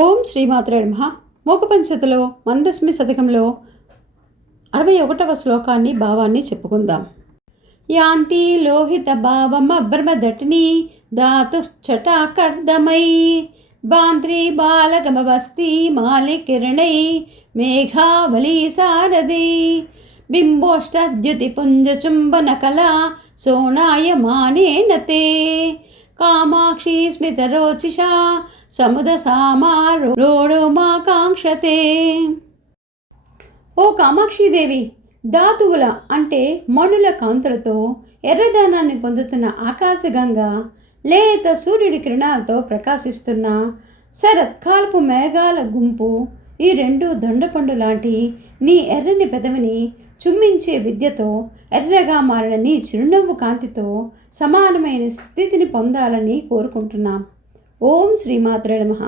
ఓం శ్రీమాత్రే నమ. మూకపంచతిలో మందస్మి శతకంలో అరవై ఒకటవ శ్లోకాన్ని భావాన్ని చెప్పుకుందాం. యాంతి లోహిత భావమ బ్రహ్మదటిని ధాతు చటాకర్దమై బాంత్రి బాలగమవస్తి మాలికిరణై మేఘావళీ సారథి బింబోష్టద్యుతిపుంజచుంబన కళా నతే తే కామాక్షి స్మితరోచిషా సముదసామారోడోమాకాంక్షతే ఓ కామాక్షిదేవి ధాతువుల అంటే మణుల కాంతులతో ఎర్రదానాన్ని పొందుతున్న ఆకాశగంగా లేత సూర్యుడి కిరణాలతో ప్రకాశిస్తున్న శరత్కాలపు మేఘాల గుంపు ఈ రెండు దొండపండు లాంటి నీ ఎర్రని పెదవిని చుమ్మించే విద్యతో ఎర్రగా మారిన నీ చిరునవ్వు కాంతితో సమానమైన స్థితిని పొందాలని కోరుకుంటున్నాం. ఓం శ్రీమాత్రే నమః.